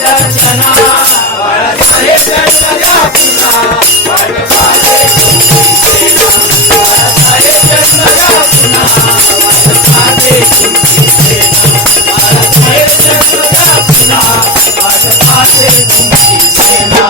गेला जना बाळासाहेब जन्मला पुन्हा वाट पाहते तुमची सेना बाळासाहेब जन्मला पुन्हा वाट पाहते तुमची सेना बाळासाहेब जन्मला पुन्हा वाट पाहते तुमची सेना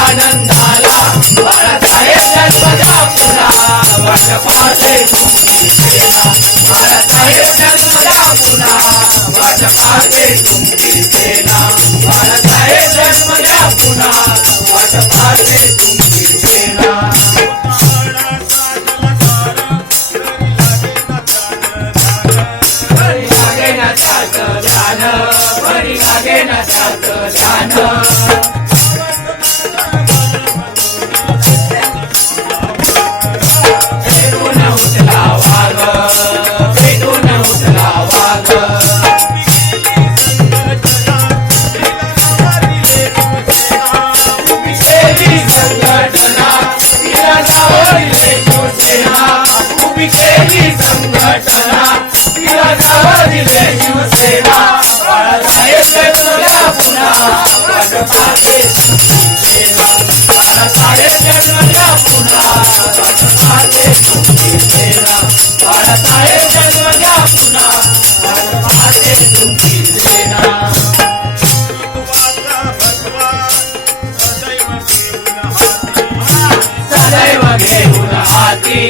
आनंदाला बाळासाहेब जन्मला पुन्हा वाट पाहते तुमची सेना बाळासाहेब जन्मला पुन्हा वाट पाहते तुमची सेना बाळासाहेब जन्मला पुन्हा वाट पाहते तुमची सेना बरी लागे ना त्यात ध्यान बरी लागे ना त्यात ध्यान सदैव घेऊन हाती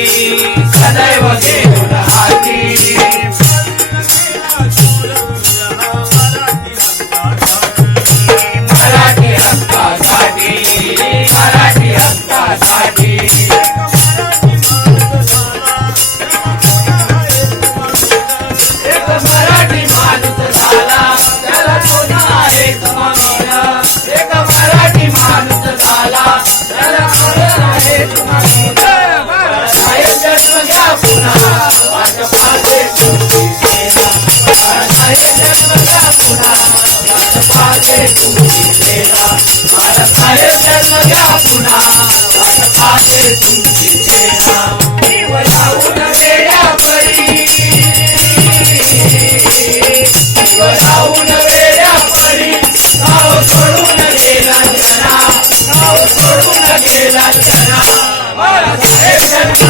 सदैव घेऊन हाती मराठी हक्कासाठी मराठी हक्कासाठी एक मराठी माणूस झाला त्याला कोण आहे तुम्हाला एक मराठी माणूस झाला त्याला कोण आहे तुम्हाला जन्म घ्या पुन्हा वाट पाहते तुमची सेना बाळासाहेब जन्म घ्या पुन्हा वाट पाहते तुमची सेना बाळासाहेब जन्म घ्या पुन्हा वाट पाहते तुमची सेना जीव लावून वेड्या परी जीव लावून वेड्या परी गाव सोडून गेला जना गाव सोडून गेला जना बाळासाहेब जन्म